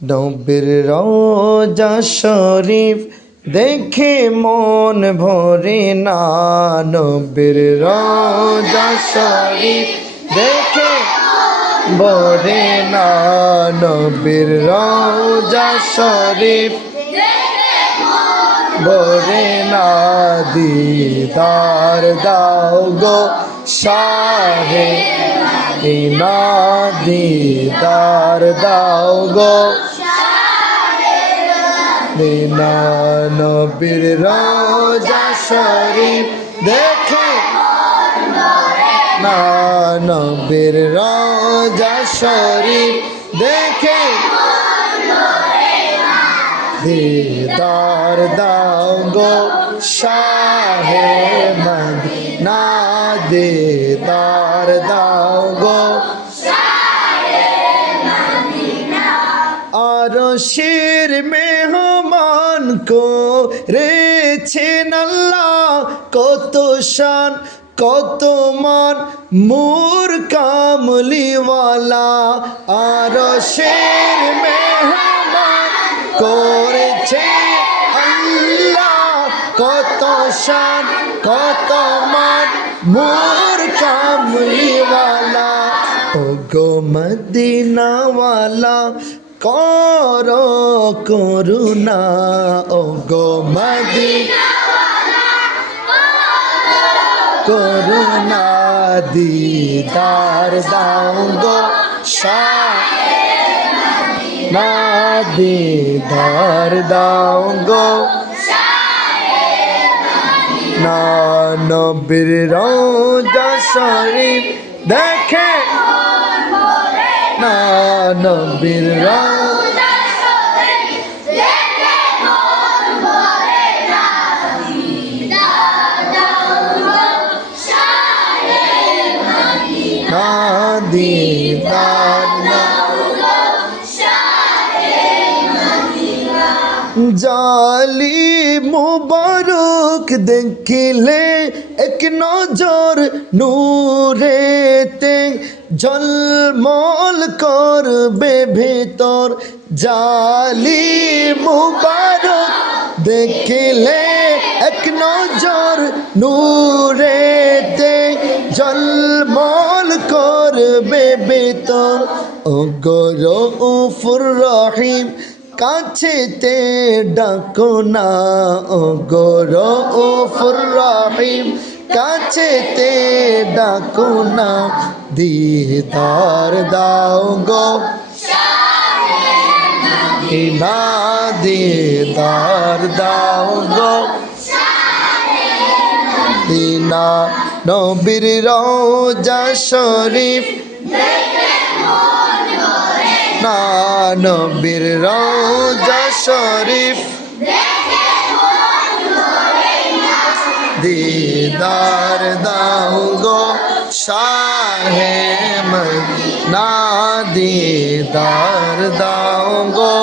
নবীর রওজা শরীফ দেখে মন ভরে না, নবীর রওজা শরীফ দেখে ভরে না, নবীর রওজা শরীফ ভরে না। দিদার দাও গো শাহে মদিনা, দিদার দাও গো মদিনা, নবীর রওজা শরীফ দেখে না, নবীর রওজা শরীফ দেখে দিদার দাও গো শাহে মদিনা, দিদার দাও গো আরশের মেহমান করেছেন আল্লাহ, কত শান কত মান মোর কামলিওয়ালা। আরশের মেহমান করেছে আল্লাহ, কত শান কত মান মোর কামলিওয়ালা। ও গো মদিনাওয়ালা কর করুণা, ও গো মদিনাওয়ালা করুণা, দিদার দাও গো শাহে মদিনা, দিদার দাও গো না, নবীর রওজা শরীফ দেখে না, নবীর রওজা শরীফ দেখে মন ভরে না, দিদার দাও গো শাহে মদিনা, দিদার দাও গো শাহে মদিনা। জালি মুবারক দেখিলে এক নজর নূরেতে ঝলমল করবে ভেতর, জালি মুবারক দেখিলে এক নজর নূরেতে ঝলমল করবে ভেতর। ও গো রউফুর রহিম কাছেতে ডাকো না, ও গো রউফুর রহিম কাছেতে ডাকো না, দিদার দাও গো শাহে মদিনা, দিদার দাও গো শাহে মদিনা, নবীর রওজা শরীফ দেখে মন ভরে না, নবীর রওজা শরীফ দেখে মন ভরে না, দিদার দাও গো শাহে মদিনা, দিদার দাও গো